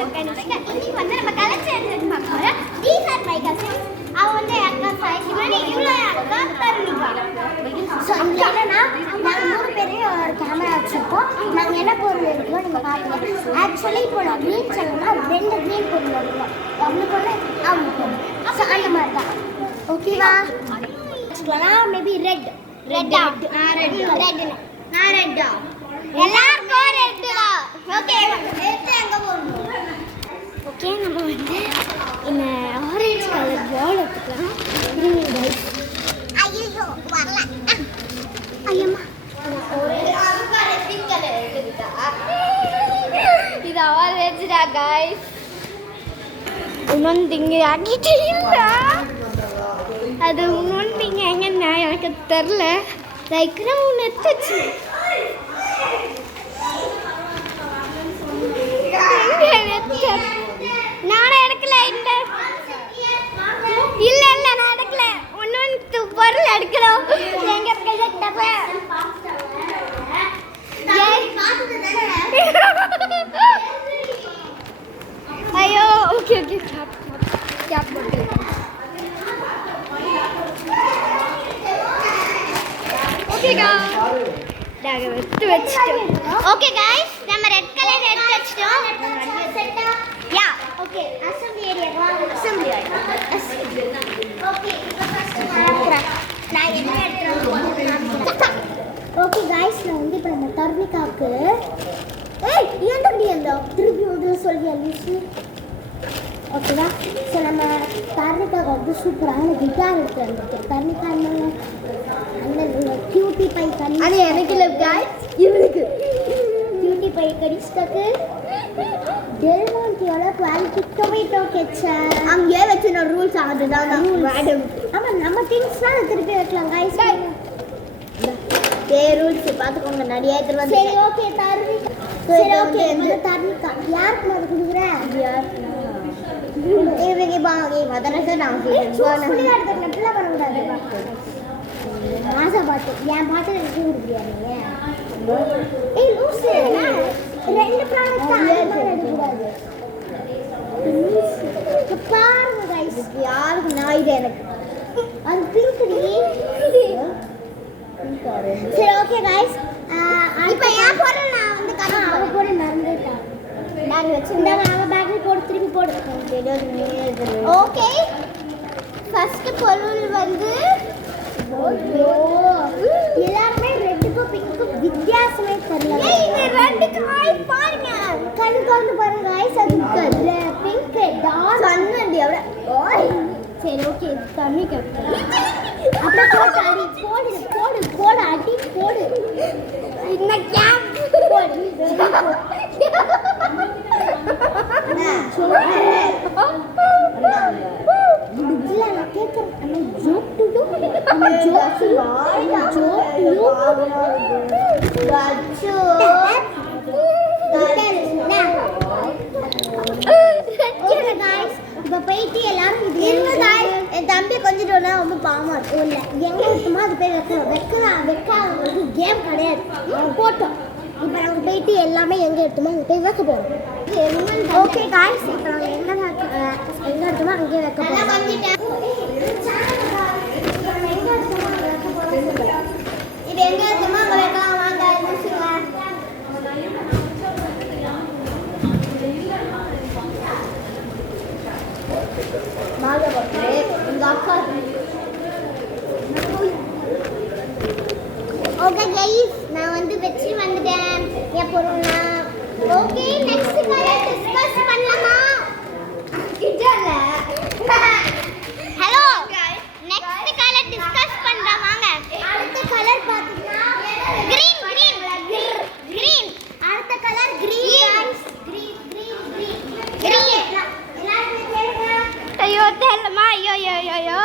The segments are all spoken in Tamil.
இன்னைக்கு வந்து நம்ம கலெக்ஷன் பார்க்க போறோம். These are my cousins. அவ வந்து அக்கா சாய்க்கு மாதிரி இவ்வளோ அக்கா தருணிகா. ஸோ இங்கே என்னன்னா நாங்கள் 3 பேரும் ஒரு கேமரா வச்சுருக்கோம். நாங்கள் என்ன பொருள் இருக்கோம் நீங்கள் பார்த்துக்கலாம். ஆக்சுவலி இப்போ நான் க்ரீன் சொன்னோம்னா 2 க்ரீன் பொருள் இருக்கும். அவங்களுக்கு ஒன்று அவங்களுக்கு ஒன்று. ஸோ அந்த மாதிரி தான் ஓகேவா? வச்சுக்கலாம். மேபி ரெட்டா நான் ரெட்டா எல்லாருக்கும் ரெட்டா. ஓகே ரெட்டு எங்கே போகணும்? ஓகே நம்ம வந்து இந்த ஆரஞ்சு கலர் பால் எடுத்துக்கலாம். ஐயோ வரல ஐயம்மா இது ஆரஞ்சுடா கைஸ். இன்னொன்று இங்கே ஆக்கிட்டே இல்லை. அது இன்னொன்று இங்கே எங்கன்னா எனக்கு தெரில. லைக் நான் ஒன்று எடுத்துச்சு நானும் எடுக்கல. இந்த இல்ல இல்ல நான் எடுக்கல. ஒன்று பொருள் எடுக்கணும். எங்க இருக்க ஐயோ ஓகே ஓகே கேப் போட்டு ஓகேக்கா நாங்கள் எடுத்து வச்சுட்டோம். ஓகே கைஸ் நம்ம ரெட் கலர் எடுத்து வச்சுட்டோம். Yeah okay assembly area assembly okay நான் என்ன எடுத்துறேன். ஓகே கைஸ் நான் வந்து இப்போ நம்ம தர்ணிகாவுக்கு ஏன் தம்பி அந்த திருப்பி வந்து சொல்லியா லூசு ஓகேவா? ஸோ நம்ம தர்ணிகாவுக்கு வந்து சூப்பரான கிட்டார் எடுத்து வந்துருக்கோம். தர்ணிகா அந்த கியூட்டி பை கடி அது எனக்கு இல்லை கைஸ் இவனுக்கு கியூட்டி பை கடிஸ்டக்கு டெல்மான்டியோட குவாலிட்டி டொமேட்டோ கெச்சப் அங்கேயே வச்சு நான் ரூல்ஸ் அதுதான் மேடம். ஆமாம் நம்ம திங்ஸ்லாம் திருப்பி வைக்கலாம் கைஸ். ரூல்ஸ் பார்த்துக்கோங்க நிறைய எடுத்துட்டு. சரி ஓகே தர்ணிகா. சரி ஓகே தர்ணிகா யாருக்கு நான் கொடுக்குறேன்? யாருக்கு இவங்க பாங்க மதனச நான் அப்படிலாம் பண்ணக்கூடாது. ஆசை பாட்டு என் பாட்டு எனக்கு கொடுக்குறியா நீங்கள்? ஏய் லூசு 2 ப்ராடக்ட் எடுக்கக்கூடாது பாருங்க கைஸ். யாருக்கு நான் இது எனக்கு அது பிங்க் நீ. சரி ஓகே கைஸ் இப்போ ஏன் போடுறேன் நான் வந்து அவன் போட மறந்துட்டேன். நாங்கள் வச்சுருந்தாங்க அவன் பேக்கில் போட்டு திருப்பி போடு. ஓகே ஃபஸ்ட்டு பொருள் வந்து எல்லாருமே ரெட்டுக்கும் பிங்க்கும் வித்தியாசமே தெரியல. இந்த ரெண்டுக்கு ஐஸ் பாருங்க கண்ணு திறந்து பாருங்க ஐஸ். அது பிங்க் டார்க் கண்ணடி அவட. சரி ஓகே தண்ணி கட்டு அப்படியே போட்டு அடி போடு போடு போடு அடி போடு இந்த கேப் போடு. நான் கேட்குறேன் நம்ம ஜோக் டு டு நம்ம ஜோக் டு ஜோக் இப்போ போயிட்டு எல்லாரும் என் தம்பி கொஞ்சம் ரொம்ப பாவமாக இருக்கும். இல்லை எங்கே இருக்குமோ அது போய் வைக்கலாம் கேம் கிடையாது போட்டோம். இப்போ நாங்கள் போயிட்டு எல்லாமே எங்கே எடுத்தோமோ அங்கே போய் வைக்க போகிறோம். ஓகே காய்ஸ் இப்போ நாங்கள் எங்கே எடுத்தோமோ அங்கேயே வைக்க போகிறோம். இது எங்கே எடுத்தோமோ அங்கே வைக்கலாம் வாங்க யூஸுங்க. எங்கள் அக்கா ஓகே கைஸ் நான் வந்து வச்சு வந்துட்டேன் என் பொருள்னா. ஓகே நெக்ஸ்ட் கலர் டிஸ்கஸ் பண்ணலாமா? கிட்டல ஹலோ நெக்ஸ்ட் கலர் டிஸ்கஸ் பண்றோம் வாங்க. அடுத்த கலர் பாத்தீங்கன்னா green அடுத்த கலர் green எல்லாரும் கேளுங்க. ஐயோ தெரியலமா ஐயோ ஐயோ ஐயோ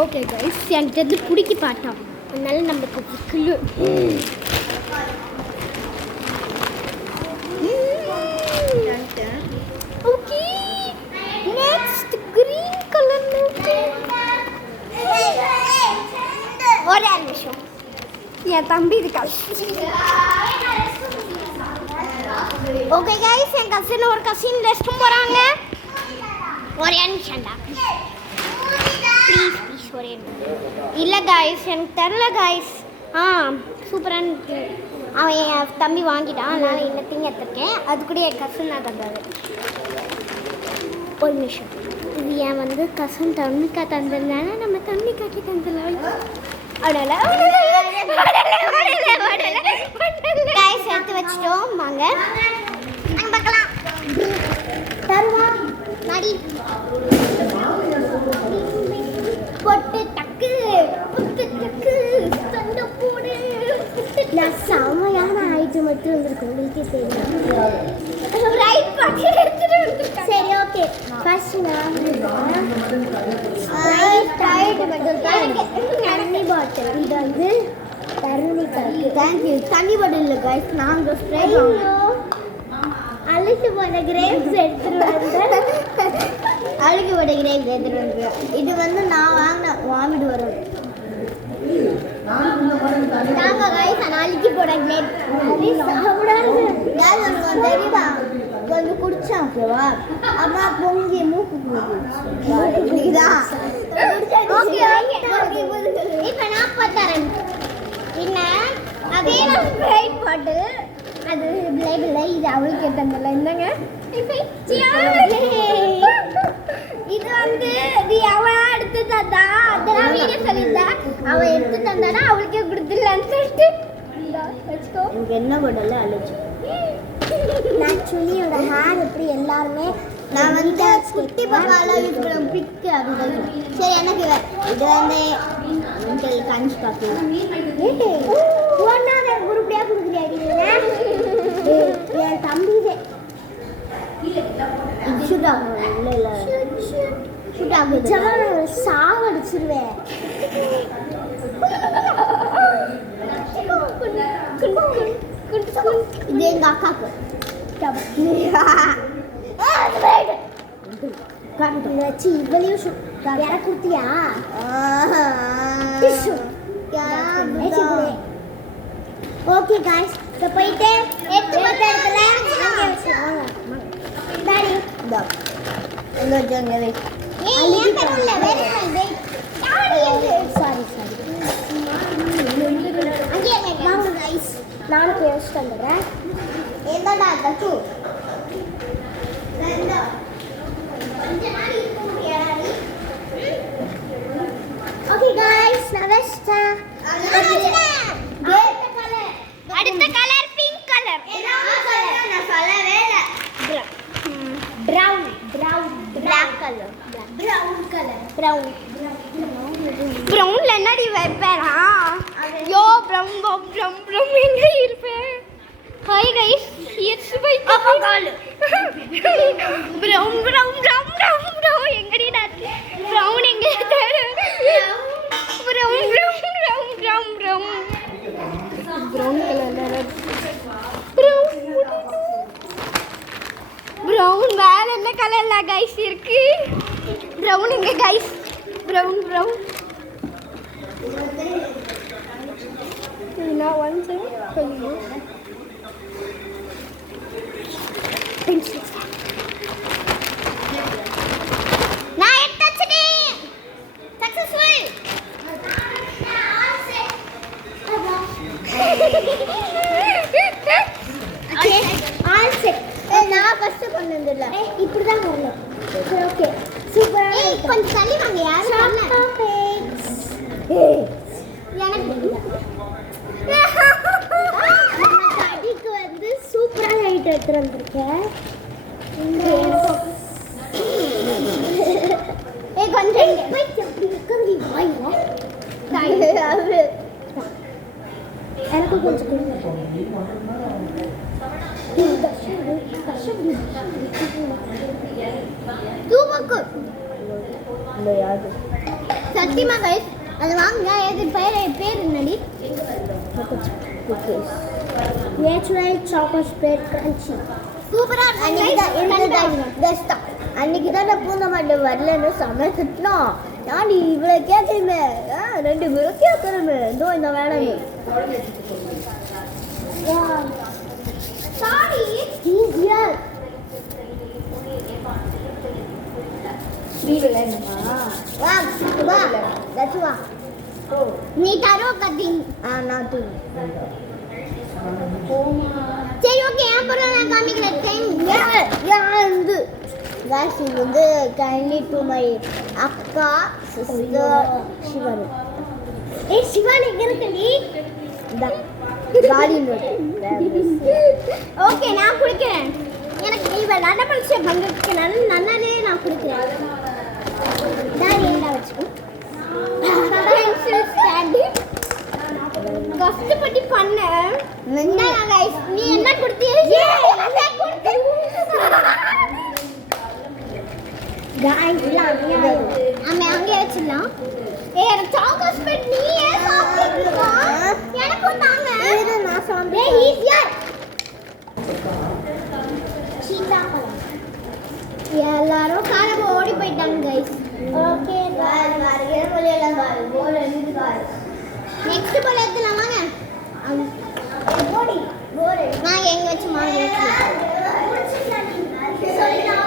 ஓகே கைஸ் எனக்கு வந்து பிடிக்க பாட்டோம் அதனால நம்மளுக்கு கிளு ஓகே நெக்ஸ்ட் கிரீன் கலர் ஒரு நிமிஷம் என் தம்பி இருக்காள். ஓகே கைஸ், என் கசின் ஒரு கசின் ரெஸ்ட் ரூம் போகிறாங்க. ஒரே நிமிஷம்டா ப்ளீஸ் ப்ளீஸ் ஒரே இல்லை கைஸ், எனக்கு தெரில கைஸ். சூப்பரான அவன் என் தம்பி வாங்கிட்டான், அதனால் இன்னத்தையும் எடுத்துருக்கேன். அது கூட என் கசின் நான் தந்தாரு. ஒரு நிமிஷம், இது என் வந்து கசின் தண்ணிக்கா தந்ததுனால நம்ம தண்ணிக்காக்கி தந்துடலாம். அதனால் கைஸ் எடுத்து வச்சிட்டோம். வாங்க அங்கே பார்க்கலாம். தருவா நடி பொட்டு டக்கு பொட்டு டக்கு சண்டை போடு. நான் செமையான ஐட்டம் மட்டும் வந்திருக்கு, உங்களுக்கே தெரியும். ரைட் பாக்கெட் எடுத்துட்டு வந்துருக்கேன். சரி ஓகே, ஃபர்ஸ்ட் நான் தண்ணி பாட்டில். இது வந்து தருணிக்காக்கு. தேங்க்யூ. தண்ணி பாட்டில் இல்லை கைஸ், நாங்கள் ஸ்ப்ரே அழுக்கு போன கிரேப்ஸ் எடுத்துட்டு வந்து அழுக்கு போன கிரேப்ஸ் எடுத்துட்டு வந்து. இது வந்து நான் வாங்கின வாமிட் வரும். நாங்கள் கைஸ் அழுக்கி போன கிரேப்ஸ் சாப்பிடாது தெரியுமா, கொஞ்சம் குடிச்சேன் ஓகேவா, அப்புறம் பொங்கி மூக்கு புரியுதா. இப்போ நான் பார்த்தேன் என்ன அதே ஸ்ப்ரைட் பாட்டில். அது லேபிள் இது அவளுக்கு எடுத்ததில்ல. என்னங்க இது வந்து நீ அவளா எடுத்து தந்தா, அதெல்லாம் வீடியோ சொல்லியிருந்தா. அவள் எடுத்து தந்தானா அவளுக்கே கொடுத்துடலான்னு சொல்லிட்டு வச்சுக்கோ. எனக்கு என்ன பண்ணல அழைச்சி ஆக்சுவலி என்னோட ஹேர் எப்படி எல்லாருமே நான் வந்து குட்டி பக்காலாம் யூஸ் பண்ணுவேன் பிக்கு அப்படின்னு. சரி எனக்கு இது வந்து உங்களுக்கு காமிச்சு பார்க்கலாம். ஒன்றாவது உருப்படியாக கொடுக்குறியா என் தம்பி ஷூட் ஆகும். இல்லை இல்லை ஷூட் ஆகும், சாவடிச்சிருவேன். இது எங்கள் அக்காவுக்கு வச்சு இவளையும் எனக்கு கொடுத்தியா? ஓகே காய்ஸ், இப்போ போயிட்டு எடுத்து பார்த்த இடத்துல அங்கே வச்சுருவாங்க. டாடி இதோ எங்கே வச்சுருங்க வெயிட். ஏன் தரல வேறு சாரி அங்கே வாங்க காய்ஸ், நானும் போய் வச்சுட்டு வந்துடுறேன். என்னடா தட்டு ஓகே காய்ஸ், நான் வச்சிட்டேன். அடுத்த கலர் பிங்க் கலர். நான் சொல்லவே இல்லை. Brown brown black colour. Brown colour. Brown பிரவுன்ல என்னடி வைப்பேனா? யோ பிரவுன் பிரவுன் பிரவுன் எங்க இருப்பேன்? Hi guys, it's my call. Brown brown brown brown brown எங்கடி நாத்து? பிரவுன் எங்க தர? Brown brown brown brown brown brown கலர்ல பிரவுன் பிரவுன் வேற என்ன கலர்ல கைஸ் இருக்கு? பிரவுன் எங்க கைஸ்? பிரவுன் பிரவுன் நான் ஒன் செகண்ட் சொல்லுங்க. நான் எடுத்துட்டேன். சக்சஸ்ஃபுல். Okay all set. நான் ஃபர்ஸ்ட் கொண்டு வந்துடல. இப்படி தான் வரணும். ஓகே சூப்பரா. கொஞ்சம் தள்ளி வாங்க. யார் பண்ணல? எனக்கு அடிக்கு வந்து சூப்பரான ஐட்டம் எடுத்துட்டு வந்திருக்கேன். கொஞ்சம் எனக்கு கொஞ்சம் சத்தியமா கைஸ் அது வாங்க. எது பேர் என்னடி? நேச்சுரல் சாக்லேட் ஸ்ப்ரெட் கிரன்ச்சி சூப்பரா. அன்னைக்கு தான் நான் பூந்த மாட்டேன் வரலன்னு சமைச்சிட்டோம். நான் இவ்வளோ கேட்குறீங்க ரெண்டு பேரும் கேட்கறமே இதோ இந்த மேடம் சாரி இஸ் ஹியர் வா வா தட்ஸ் வா நீ தரோ கட்டிங் நான் தூ சரி ஓகே அப்புறம் நான் காமிக்கிறேன் டைம் இது गाइस இது வந்து கைண்ட்லி டு மை அக்கா சிஸ்டர் சிவானி சிவானி எங்க இருக்கடி இந்த காலி நோட் ஓகே நான் குடிக்கிறேன் எனக்கு இவ நட பரிசை பங்கேற்கனால நன்னாலே நான் குடிக்கிறேன் டாடி என்ன வச்சுக்கோ பென்சில் ஸ்டாண்ட் கஷ்டப்பட்டு பண்ண என்ன गाइस நீ என்ன கொடுத்தீங்க நான் கொடுத்தேன் गाइस हमें आगे வச்சிடலாம் ஏய் சாக்லேட் ஸ்பெட் நீ ஏன் சாப்பிடுறா எனக்கு தாங்க இது நான் சாப்பிடுறேன் ஏய் ஈஸியர் சீதா எல்லாரும் காலைல ஓடி போயிட்டாங்க गाइस ஓகே गाइस மார்கே போலல गाइस போல் எழுதி गाइस நெக்ஸ்ட் போல் எடுத்துலாம் வாங்க போடி போடு நான் எங்க வச்சு மார்கே சொல்லி